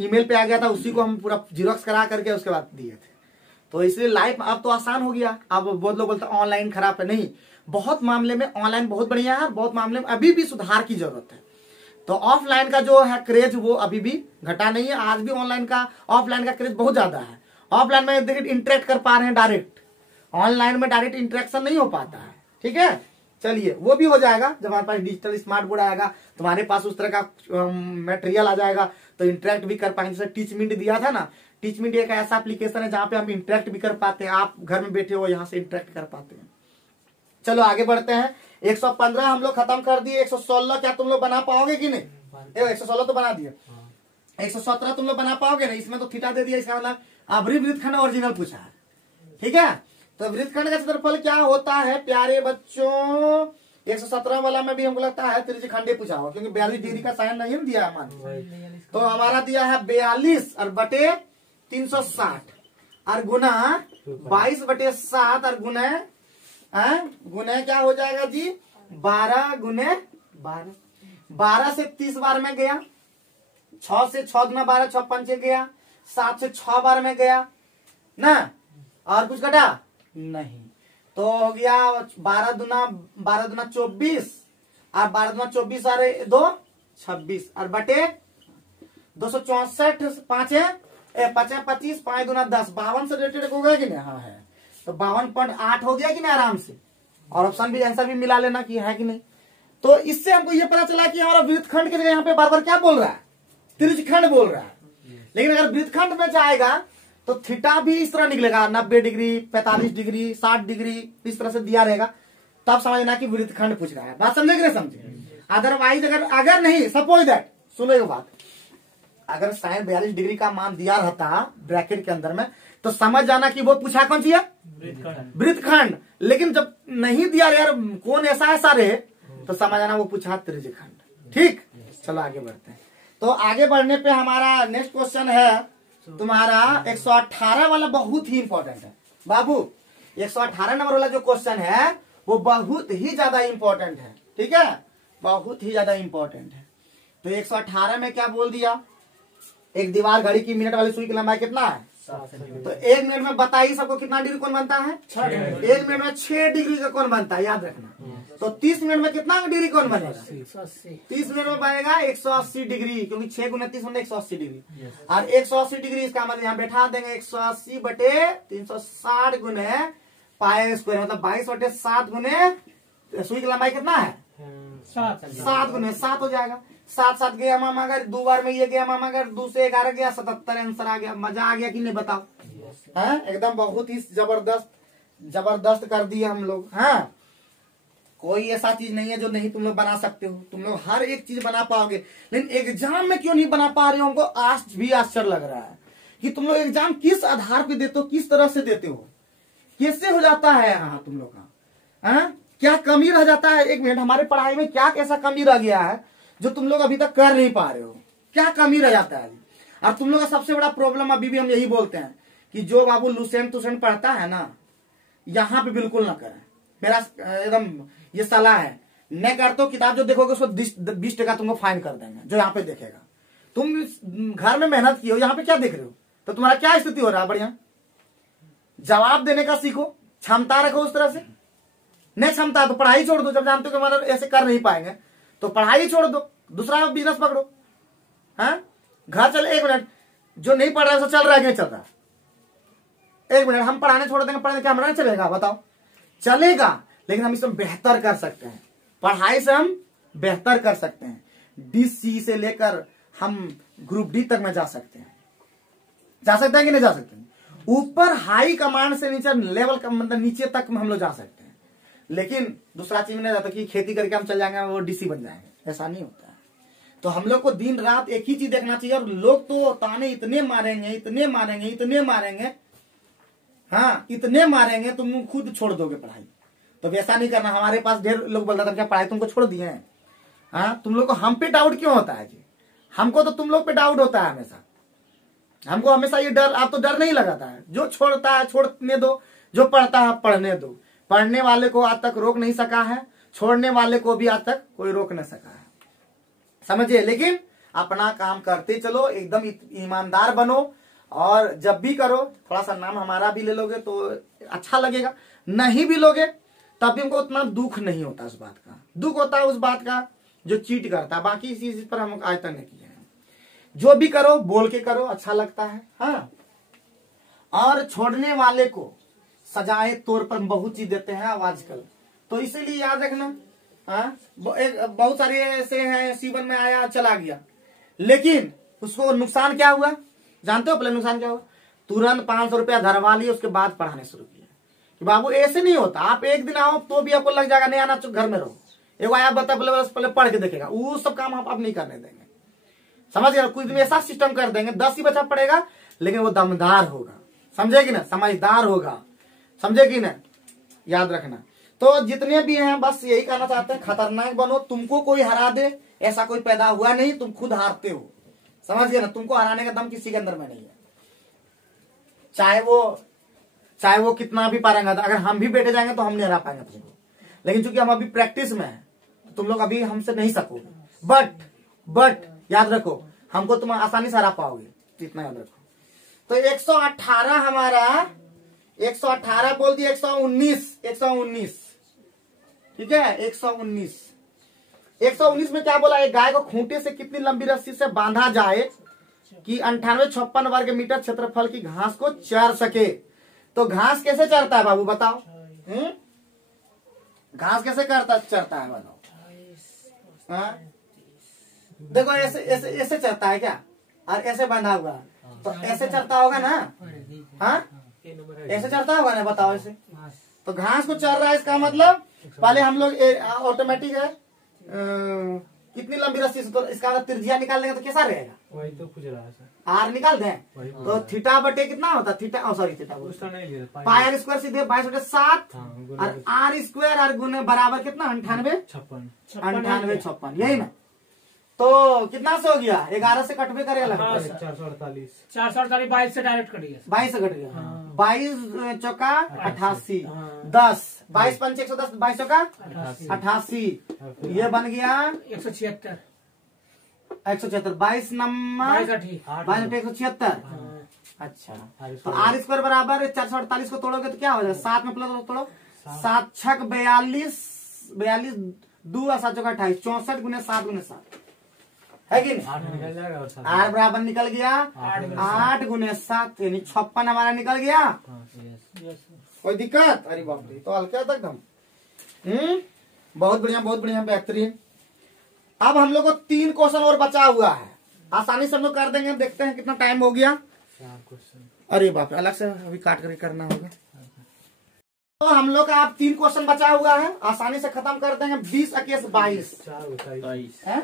ईमेल पे आ गया था, उसी को हम पूरा जीरोक्स करा करके उसके बाद दिए थे। तो इसलिए लाइफ अब तो आसान हो गया। अब बहुत लोग बोलते हैं ऑनलाइन खराब है, नहीं, बहुत मामले में ऑनलाइन बहुत बढ़िया है, बहुत मामले में अभी भी सुधार की जरूरत है। तो ऑफलाइन का जो है क्रेज वो अभी भी घटा नहीं है, आज भी ऑनलाइन का, ऑफलाइन का क्रेज बहुत ज्यादा है। ऑफलाइन में देखिए इंटरेक्ट कर पा रहे हैं डायरेक्ट, ऑनलाइन में डायरेक्ट इंटरेक्शन नहीं हो पाता है। ठीक है, चलिए वो भी हो जाएगा जब हमारे पास डिजिटल स्मार्ट बोर्ड आएगा, तुम्हारे पास उस तरह का मटेरियल आ जाएगा तो इंटरेक्ट भी कर पाएंगे। जैसे टीचमिंट दिया था ना, टीचमिंट एक ऐसा एप्लीकेशन है जहाँ पे हम इंटरेक्ट भी कर पाते हैं, आप घर में बैठे हो यहाँ से इंटरेक्ट कर पाते हैं। चलो आगे बढ़ते हैं। 115 हम लोग खत्म कर दिए, 116 क्या तुम लोग बना पाओगे कि नहीं? 116 तो बना दिए, 117 तुम लोग बना पाओगे ना? इसमें तो थीटा दे दिया, इसका मतलब अवरी वृत्तखंड ओरिजिनल पूछा है। ठीक है, तो वृत्तखंड का क्षेत्रफल क्या होता है प्यारे बच्चों? 117 वाला में भी हमको लगता है त्रिज्यखंड पूछा हो, क्योंकि 42 डिग्री का साइन नहीं दिया है, तो हमारा दिया है 42 और बटे 360 और गुना 22/7 और गुना गुना क्या हो जाएगा जी? 12 गुने 12, 12 से 30 बार में गया, 6 से 6 गुना 12, 6 पंचे गया, 7 से 6 बार में गया ना, और कुछ घटा नहीं, तो हो गया 12 दुना 24 और 12 दुना 24 और 2 26 और बटे 264 5 25 5 दुना 10, 52 से रिलेटेड हो गया कि नहीं? हाँ है, तो 52.8 हो गया कि नहीं आराम से। और ऑप्शन भी आंसर भी मिला लेना कि है कि नहीं। तो इससे हमको ये पता चला कि हमारा वृत्तखंड की जगह यहाँ पे बार बार क्या बोल रहा है? त्रिज्यखंड बोल रहा है। लेकिन अगर वृत्तखंड में जाएगा तो थीटा भी इस तरह निकलेगा, 90 डिग्री, 45 डिग्री, 60 डिग्री, इस तरह से दिया रहेगा, तब समझना कि वृत्तखंड पूछ रहा है। बात समझे कि नहीं समझे? अदरवाइज अगर नहीं, सपोज दैट, सुनो एक बात, अगर साइन 42 डिग्री का मान दिया रहता ब्रैकेट के अंदर में, तो समझ जाना कि वो पूछा कौन सी है, वृत्तखंड। लेकिन जब नहीं दिया यार कौन ऐसा सारे, तो समझ जाना वो पूछा त्रिज्यखंड। ठीक, चलो आगे बढ़ते हैं। तो आगे बढ़ने पे हमारा नेक्स्ट क्वेश्चन है तुम्हारा 118 वाला, बहुत ही इंपॉर्टेंट है बाबू। 118 नंबर वाला जो क्वेश्चन है वो बहुत ही ज्यादा इंपॉर्टेंट है। ठीक है, बहुत ही ज्यादा इंपॉर्टेंट है। तो 118 में क्या बोल दिया, एक दीवार घड़ी की मिनट वाली सुई की लंबाई कितना है, तो 1 मिनट में बताइए सबको कितना डिग्री कोण बनता है, 1 मिनट में 6 डिग्री का कोण बनता है, याद रखना। तो 30 मिनट में कितना डिग्री कोण बनेगा, 30 मिनट में बनेगा 180 डिग्री, क्योंकि 6 गुना 30 में 180 डिग्री। और 180 डिग्री इसका मतलब यहाँ बैठा देंगे 180 बटे 360 गुने पाई स्क्वायर, मतलब 22 बटे 7 गुने सुई की लंबाई कितना है, 7 गुने 7 हो जाएगा। 7 7 गया मामा, अगर 2 बार में ये गया मामा, अगर 2 से 11 गया 77 आंसर आ गया। मजा आ गया कि नहीं बताओ, है एकदम बहुत ही जबरदस्त कर दिया हम लोग। हाँ, कोई ऐसा चीज नहीं है जो नहीं तुम लोग बना सकते हो, तुम लोग हर एक चीज बना पाओगे। लेकिन एग्जाम में क्यों नहीं बना पा रहे हो, हमको आज भी आश्चर्य लग रहा है कि तुम लोग एग्जाम किस आधार पे देते हो, किस तरह से देते हो, कैसे हो जाता है यहाँ तुम लोग का। हाँ, क्या कमी रह जाता है, एक मिनट, हमारे पढ़ाई में क्या कैसा कमी रह गया है जो तुम लोग अभी तक कर नहीं पा रहे हो, क्या कमी रह जाता है। और तुम लोग का सबसे बड़ा प्रॉब्लम अभी भी हम यही बोलते हैं कि जो बाबू लुसेंट तुसेंट पढ़ता है ना, यहाँ पे बिल्कुल ना करें। मेरा एकदम ये सलाह है, न कर तो किताब जो देखोगे उसको 20 टका तुमको फाइन कर देंगे, जो यहाँ पे देखेगा। तुम घर में मेहनत की हो, यहाँ पे क्या देख रहे हो, तो तुम्हारा क्या स्थिति हो रहा है, बढ़िया जवाब देने का सीखो, क्षमता रखो उस तरह से। नहीं क्षमता तो पढ़ाई छोड़ दो, जब जानते हो कि हमारा ऐसे कर नहीं पाएंगे तो पढ़ाई छोड़ दो, दूसरा बिजनेस पकड़ो। हाँ, घर चल, 1 मिनट, जो नहीं पढ़ रहा है चल रहा है, नहीं चल रहा, 1 मिनट, हम पढ़ाने छोड़ देंगे, पढ़ने क्या हमारा चलेगा, बताओ, चलेगा। लेकिन हम इसमें बेहतर कर सकते हैं, पढ़ाई से हम बेहतर कर सकते हैं। DC से लेकर हम ग्रुप D तक में जा सकते हैं, जा सकते हैं कि नहीं जा सकते हैं। ऊपर हाई कमांड से नीचे लेवल का मतलब नीचे तक में हम लोग जा सकते हैं। लेकिन दूसरा चीज में नहीं जाता कि खेती करके हम चल जाएंगे वो DC बन जाएंगे, ऐसा नहीं होता है। तो हम लोग को दिन रात एक ही चीज देखना चाहिए। और लोग तो ताने इतने मारेंगे, इतने मारेंगे, इतने मारेंगे, हाँ इतने मारेंगे, तुम खुद छोड़ दोगे पढ़ाई। तो वैसा नहीं करना। हमारे पास ढेर लोग बोल रहे थे क्या पढ़ाई तुमको छोड़ दिए हैं। हाँ, तुम लोग को हम पे डाउट क्यों होता है जी, हमको तो तुम लोग पे डाउट होता है हमेशा। हमको हमेशा ये डर, आप तो डर नहीं लगाता है। जो छोड़ता है छोड़ने दो, जो पढ़ता है पढ़ने दो। पढ़ने वाले को आज तक रोक नहीं सका है, छोड़ने वाले को भी आज तक कोई रोक नहीं सका है, समझिए। लेकिन अपना काम करते चलो, एकदम ईमानदार बनो। और जब भी करो थोड़ा सा नाम हमारा भी ले लोगे तो अच्छा लगेगा, नहीं भी लोगे तब भी हमको उतना दुख नहीं होता उस बात का। दुख होता है उस बात का जो चीट करता है, बाकी इसी चीज पर हम आज तक नहीं किए हैं। जो भी करो बोल के करो, अच्छा लगता है। हाँ, और छोड़ने वाले को सजाए तौर पर बहुत चीज देते हैं अब आजकल, तो इसीलिए याद रखना। हाँ, बहुत सारे ऐसे हैं, C1 में आया चला गया, लेकिन उसको नुकसान क्या हुआ जानते हो? पहले नुकसान क्या हुआ, तुरंत 500 रुपया धरवा लिए, उसके बाद पढ़ाने शुरू किया। कि बाबू ऐसे नहीं होता, आप एक दिन आओ तो भी आपको लग जाएगा, नहीं आना तो घर में रहो। एक आया बता पहले पढ़ के देखेगा, वो सब काम आप नहीं करने देंगे, समझ गए? कुछ दिन ऐसा सिस्टम कर देंगे, 10 ही बच्चा पढ़ेगा लेकिन वो दमदार होगा, समझे कि ना, समझदार होगा, समझे कि ना, याद रखना। तो जितने भी हैं बस यही कहना चाहते हैं, खतरनाक बनो, तुमको कोई हरा दे ऐसा कोई पैदा हुआ नहीं, तुम खुद हारते हो, समझ गए ना। तुमको हराने का दम किसी के अंदर में नहीं है, चाहे वो कितना भी पारेंगे। अगर हम भी बैठे जाएंगे तो हम नहीं हरा पाएंगे तुमको, लेकिन चूंकि हम अभी प्रैक्टिस में है तुम लोग अभी हमसे नहीं सकोगे। बट याद रखो, हमको तुम आसानी से हरा पाओगे, इतना याद रखो। तो 118 हमारा 118 बोल दिया, 119 ठीक है, 119 में क्या बोला, एक गाय को खूंटे से कितनी लंबी रस्सी से बांधा जाए कि 9856 वर्ग मीटर क्षेत्रफल की घास को चर सके। तो घास कैसे चरता है बाबू बताओ? घास कैसे चरता है बताओ? हाँ? देखो ऐसे चरता है क्या, और ऐसे बंधा हुआ, तो ऐसे चरता होगा ना। हाँ, ऐसे चरता होगा ना, बताओ ऐसे। तो घास को चर रहा है, इसका मतलब पहले हम लोग ऑटोमेटिक है, कितनी लंबी रस्सी से, तो इसका अगर त्रिज्या निकाल देंगे तो कैसा रहेगा? वही तो पूछ रहा है सर। आर निकाल दें वही तो थीटा बटे कितना होता है? थीटा सॉरी थीटा बोल, उसका नहीं लिया पाई आर स्क्वायर सीधे 22/7 हाँ, और आर स्क्वायर आर गुने बराबर कितना 98 56 यही ना। तो कितना से हो गया? 11 से कटवे करेगा लगता है। 448 448 22 से डायरेक्ट कट गया 22 से कट गया। हाँ। 22 चौका 88 हाँ। 10 22 पंच 110 22 चौका 88 88 ये बन गया 176 176 22 नंबर 22 176। अच्छा तो आर स्क्वायर बराबर 448 को तोड़ोगे तो क्या हो जाएगा? 7 में प्लस तोड़ो 7 छक 42 2 और 7 चौका 28 64 गुने 7 गुने 7 है कि नहीं? 8 निकल जाएगा और 7 आर बराबर निकल गया 8 गुने 7 यानी 56 हमारा निकल गया। कोई दिक्कत? अरे बाप रे, तो हल्का तक हम बहुत बढ़िया बेहतरीन। अब हम लोग को 3 क्वेश्चन और बचा हुआ है, आसानी से हम लोग कर देंगे। देखते हैं कितना टाइम हो गया। 4 क्वेश्चन। अरे बाप रे, अलग से अभी काट करके करना होगा। तो हम लोग का अब 3 क्वेश्चन बचा हुआ है, आसानी से खत्म कर देंगे। 20 21 22 है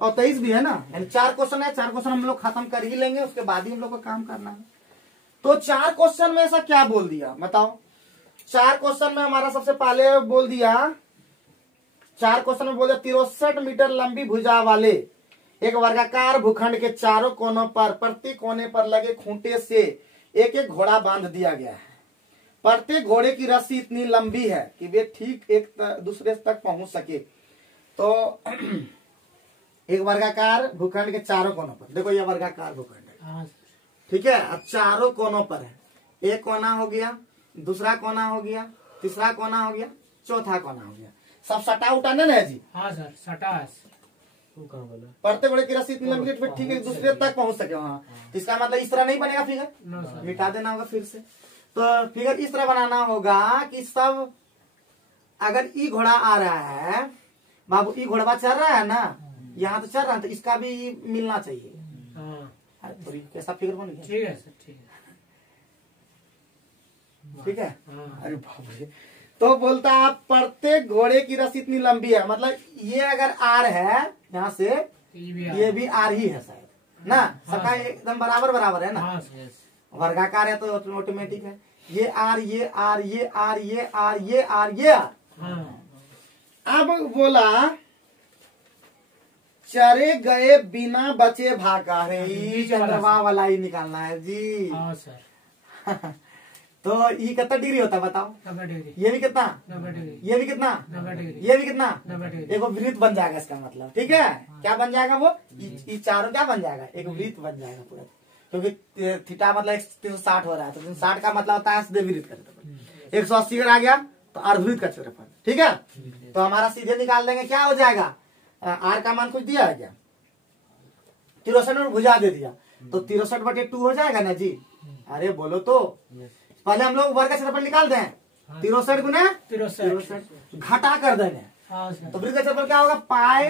और 23 भी है ना, यानी 4 क्वेश्चन है। 4 क्वेश्चन हम लोग खत्म कर ही लेंगे, उसके बाद ही हम लोग को काम करना है। तो 4 क्वेश्चन में ऐसा क्या बोल दिया बताओ? 4 क्वेश्चन में हमारा सबसे पहले बोल दिया, 4 क्वेश्चन में बोल दिया 63 मीटर लंबी भुजा वाले एक वर्गाकार भूखंड के चारों कोनों पर प्रति कोने पर लगे खूंटे से एक एक घोड़ा बांध दिया गया है। प्रत्येक घोड़े की रस्सी इतनी लंबी है कि वे ठीक एक दूसरे तक पहुंच सके। तो एक वर्गाकार भूखंड के चारों कोनों पर, देखो ये वर्गाकार भूखंड है, ठीक है, अब चारों कोनों पर है। एक कोना हो गया, दूसरा कोना हो गया, तीसरा कोना हो गया, चौथा कोना हो गया। सब सटा उटा नहीं है जी? हाँ सर, सटा प्रत्येक घोड़े की रस्सी इतनी लंबी फिर ठीक है एक दूसरे तक पहुंच सके वहाँ। इसका मतलब इस तरह नहीं बनेगा फिगर, मिटा देना होगा फिर से। तो फिगर इस तरह बनाना होगा कि सब, अगर ई घोड़ा आ रहा है बाबू, ई घोड़ा चल रहा है ना, यहाँ तो चल रहा है, तो इसका भी मिलना चाहिए। थोड़ी कैसा फिगर बन गया? ठीक है सर, ठीक है। अरे बाप रे, तो बोलता है प्रत्येक घोड़े की रस्सी इतनी लंबी है, मतलब ये अगर आर है यहाँ से, ये भी आर ही है शायद ना, सबका एकदम बराबर बराबर है ना, वर्गाकार है तो ऑटोमेटिक है। ये आर ये आर ये आर ये आर ये आर ये आर। अब बोला चरे गए बिना बचे भागा रे, चंद्रमा वाला ही निकालना है जी। हाँ सर। तो ये कितना डिग्री होता है बताओ? 90 डिग्री। ये भी कितना? 90 डिग्री। ये भी कितना? 90 डिग्री। ये भी कितना? 90 डिग्री। एक वृत्त बन जाएगा इसका मतलब, ठीक है। क्या बन जाएगा वो? ये चारों क्या बन जाएगा? एक वृत्त बन जाएगा पूरा, क्योंकि थीटा मतलब 360 हो रहा है, तो 360 का मतलब होता है सीधे विपरीत करते। 180 अगर आ गया तो अर्धवृत्त का क्षेत्रफल, ठीक है। तो हमारा सीधे निकाल देंगे, क्या हो जाएगा? आर का मान कुछ दिया है क्या? 63 में भुजा दे दिया तो 63/2 हो जाएगा ना जी। अरे बोलो तो, पहले हम लोग वर्ग का क्षेत्रफल निकाल दें। 63 गुने 63 घटा कर देंगे, तो वृत्त का क्षेत्रफल क्या होगा? पाई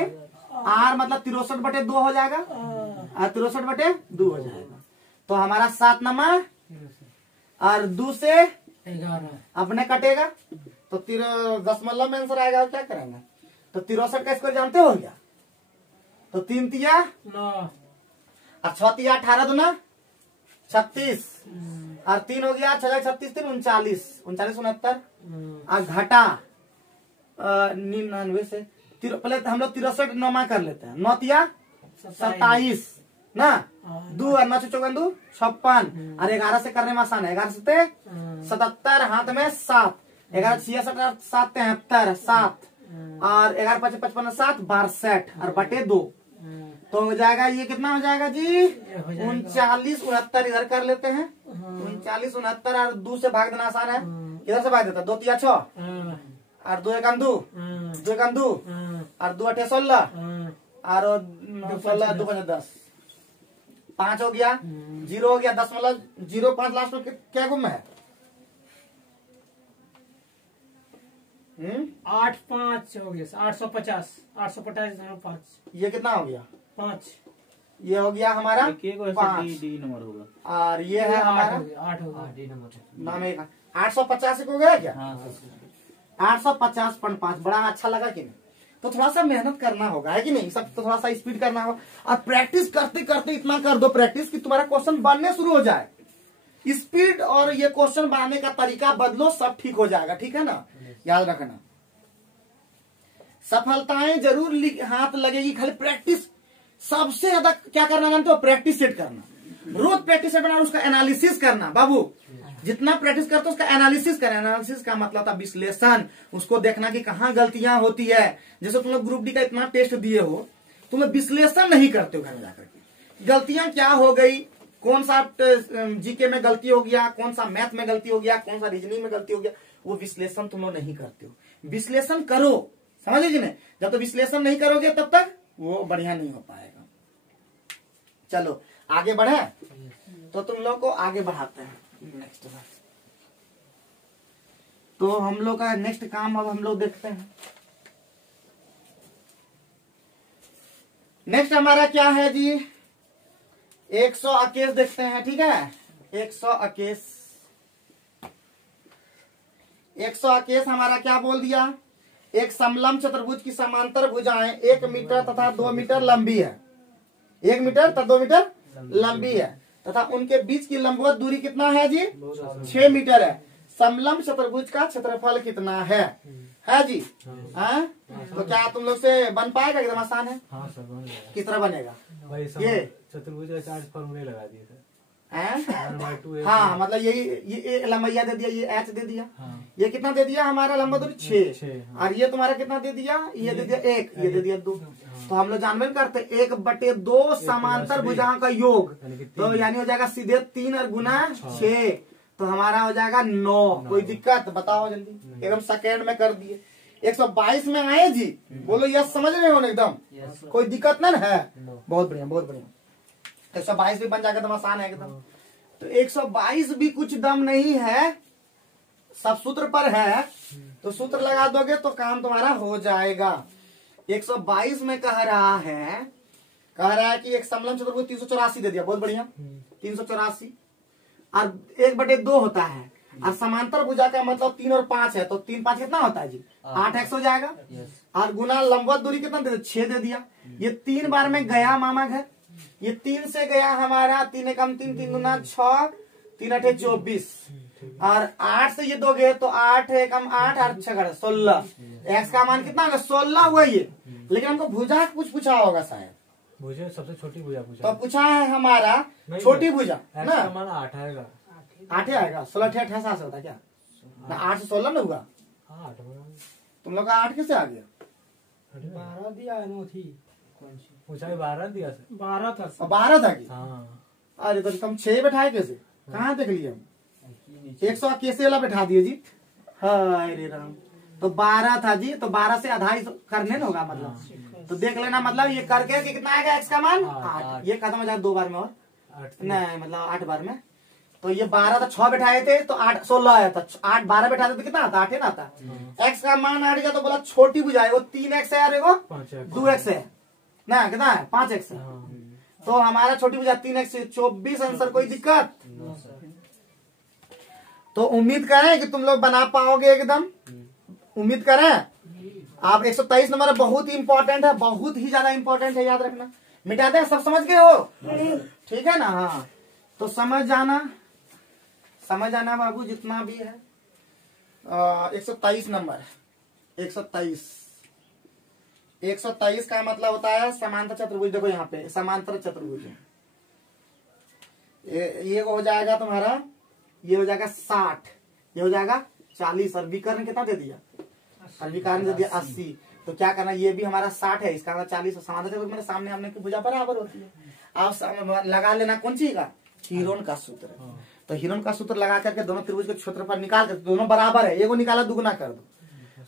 आर मतलब 63/2 हो जाएगा, 63/2 हो जाएगा। तो हमारा 7 नंबर और 2 से 11 अपने कटेगा, तो 0.0 में आंसर आएगा। क्या करेंगे? तो 63 का स्क्वायर जानते हो क्या? तो 3 तिया 9 और 6 तिया 18 दूना 36 और 3 हो गया 6 36 3 39 39 69 और घटा 99 से पहले हम लोग 63 9 कर लेते हैं। 9 तिया 27 ना, 2 और 9 चौगन 2 56 और 11 से करने में आसान है। 11 से 77 हाथ में 7, 11 66 7 73 7 और 11 5 55 7 62 और बटे 2, तो हो जाएगा ये कितना हो जाएगा जी? 39 69 इधर कर लेते हैं। 39 69 और 2 से भाग देना आसान है। किधर से भाग देता? 2 तिया 6 और 2 एकम 2 2 एकम 2 और 2 8 16 और 16 2 5 10 5 हो गया, 0 हो गया, 10.05 लास्ट में क्या गुम है? 8 5 हो गया 850 850.5। ये कितना हो गया? 5। ये हो गया हमारा 5 डी नंबर होगा, और ये है हमारा 8 हो गया। D number. नाम एक 850 हो गया क्या? हाँ 850.5 बड़ा अच्छा लगा कि नहीं? तो थोड़ा सा मेहनत करना होगा, है कि नहीं, सब तो थोड़ा सा स्पीड करना होगा। और प्रैक्टिस करते करते इतना कर दो प्रैक्टिस कि तुम्हारा क्वेश्चन बनने शुरू हो जाए। स्पीड और ये क्वेश्चन बनाने का तरीका बदलो, सब ठीक हो जाएगा, ठीक है ना, याद रखना। सफलताएं जरूर हाथ लगेगी, खाली प्रैक्टिस सबसे ज्यादा क्या करना जानते हो, प्रैक्टिस सेट करना, रोज प्रैक्टिस सेट बनाना, उसका एनालिसिस करना। बाबू जितना प्रैक्टिस करते हो उसका एनालिसिस करना। एनालिसिस का मतलब था विश्लेषण, उसको देखना कि कहाँ गलतियां होती है। जैसे तुम लोग ग्रुप डी का इतना टेस्ट दिए हो, तुम्हें विश्लेषण नहीं करते हो घर में जाकर के, गलतियां क्या हो गई, कौन सा जीके में गलती हो गया, कौन सा मैथ में गलती हो गया, कौन सा रीजनिंग में गलती हो गया, वो विश्लेषण तुम लोग नहीं करते हो। विश्लेषण करो, समझे कि नहीं, जब तक विश्लेषण नहीं करोगे तब तक वो बढ़िया नहीं हो पाएगा। चलो आगे बढ़े, तो तुम लोग को आगे बढ़ाते हैं नेक्स्ट बार। तो हम लोग का नेक्स्ट काम अब हम लोग देखते हैं। नेक्स्ट हमारा क्या है जी, 121 देखते हैं, ठीक है। 121 हमारा क्या बोल दिया, एक समलंब चतुर्भुज की समांतर भुजाएं 1 मीटर तथा 2 मीटर लंबी है, 1 मीटर तथा 2 मीटर लंबी है, तथा उनके बीच की लंबवत दूरी कितना है जी, 6 मीटर है। समलंब चतुर्भुज का क्षेत्रफल कितना है जी। हाँ, तो क्या तुम लोग से बन पाएगा, एकदम आसान है। हाँ सर बन जाएगा। किस तरह बनेगा भाई ये चतुर्भुज का 4 फॉर्मूले लगा दिए सर। हाँ, मतलब यही ये लंबैया दे दिया, ये एच दे दिया, हाँ। ये कितना दे दिया हमारा लंबा दूरी 6, 6, हाँ। और ये तुम्हारा कितना दे दिया, ये दे दिया 1, ये दे दिया 2। तो हम लोग जानबे करते 1/2 समांतर भुजाओं का योग, तो यानी हो जाएगा सीधे 3 और गुना 6, तो हमारा हो जाएगा 9। कोई दिक्कत बताओ जल्दी, एकदम सेकेंड में कर दिए। 122 में आए जी, बोलो यस, समझ रहे हो ना एकदम, कोई दिक्कत नहीं है, बहुत बढ़िया बहुत बढ़िया। 122 भी बन जाएगा, एकदम आसान है एकदम। तो 122 भी कुछ दम नहीं है, सब सूत्र पर है, तो सूत्र लगा दोगे तो काम तुम्हारा हो जाएगा। 122 में कह रहा है कि एक समलंब चतुर्भुज 384 दे दिया, बहुत बढ़िया, 384, और 1/2 होता है, और समांतर भुजा का मतलब 3 और 5 है, तो 3 5 कितना होता है जी, 8x हो जाएगा, और गुना लंबवत दूरी कितना दे दिया, 6 दे दिया। ये 3 बार में गया मामा घर, ये 3 से गया हमारा 3 एकम 3, 3 गुना 6, 3 8 24, और 8 से ये 2 गए तो 8 एकम 8 और 6 16। x का मान कितना होगा, 16 हुआ ये। लेकिन हमको भुजा कुछ पूछा होगा शायद, भुजा सबसे छोटी भुजा पूछा, तो पूछा है हमारा छोटी भुजा x ना, का मान 8 आएगा, 8 आएगा, 16 88 से होता है क्या, ना 8 से 16 ना हुआ, 8 तुम लोग का 8 कैसे आ गया, 12 दिया है, नो थी ऊंचाई 12 दिया सर, 12 था और 12 था कि, हाँ। अरे तो तुम 6 बैठाए कैसे, कहाँ देख लिए हम, 181 वाला बैठा दिए जी, हाय रे राम, तो 12 था जी, तो 12 से आधा ही करने ना होगा मतलब, तो देख लेना, मतलब ये करके कि कितना आएगा x का मान 8, ये खत्म हो जाएगा 2 बार में, और 8 नहीं मतलब 8 बार में, तो ये 12 था, 6 बैठाए थे तो 8 16 आया था, 8 12 बैठाते तो कितना आता, 8 ही ना आता। x का मान 8 का, तो बोला छोटी भुजा है, वो 3x है और वो 2x है ना, कितना है 5x है, तो हमारा छोटी भुजा 3x 24 आंसर, कोई दिक्कत। तो उम्मीद करें कि तुम लोग बना पाओगे एकदम, उम्मीद करें। आप 123 नंबर बहुत ही इंपॉर्टेंट है, बहुत ही ज्यादा इंपॉर्टेंट है, याद रखना। मिटा दे, सब समझ गए हो, ठीक है ना, हाँ, तो समझ जाना बाबू, जितना भी है। 123 नंबर, 123 का मतलब होता है समांतर चतुर्भुज। देखो यहाँ पे समांतर चतुर्भुज, ये हो जाएगा तुम्हारा, ये हो जाएगा 60, ये हो जाएगा 40, और विकर्ण कितना दे दिया, और विकर्ण दे दिया 80। तो क्या करना, ये भी हमारा 60 है, इसका 40, समांतर चतुर्भुज मेरे सामने हमने की भुजा बराबर होती है। आप लगा लेना कौन सी का, हीरोन का सूत्र। तो हीरोन का सूत्र लगा करके दोनों त्रिभुज के क्षेत्रफल निकाल कर, दोनों बराबर है, एगो निकाला दुगुना कर दो।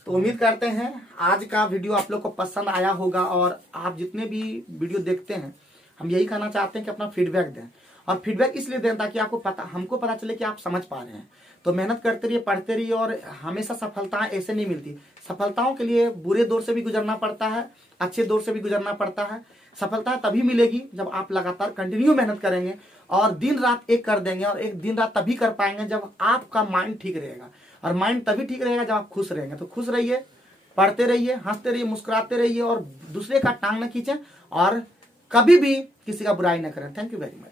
तो उम्मीद करते हैं आज का वीडियो आप लोग को पसंद आया होगा, और आप जितने भी वीडियो देखते हैं, हम यही कहना चाहते हैं कि अपना फीडबैक दें, और फीडबैक इसलिए दें ताकि हमको पता चले कि आप समझ पा रहे हैं। तो मेहनत करते रहिए, पढ़ते रहिए, और हमेशा सफलताएं ऐसे नहीं मिलती। सफलताओं के लिए बुरे दौर से भी गुजरना पड़ता है, अच्छे दौर से भी गुजरना पड़ता है। सफलता तभी मिलेगी जब आप लगातार कंटिन्यू मेहनत करेंगे और दिन रात एक कर देंगे, और एक दिन रात तभी कर पाएंगे जब आपका माइंड ठीक रहेगा, और माइंड तभी ठीक रहेगा जब आप खुश रहेंगे। तो खुश रहिए, पढ़ते रहिए, हंसते रहिए, मुस्कुराते रहिए और दूसरे का टांग न खींचें और कभी भी किसी का बुराई न करें। Thank you very much.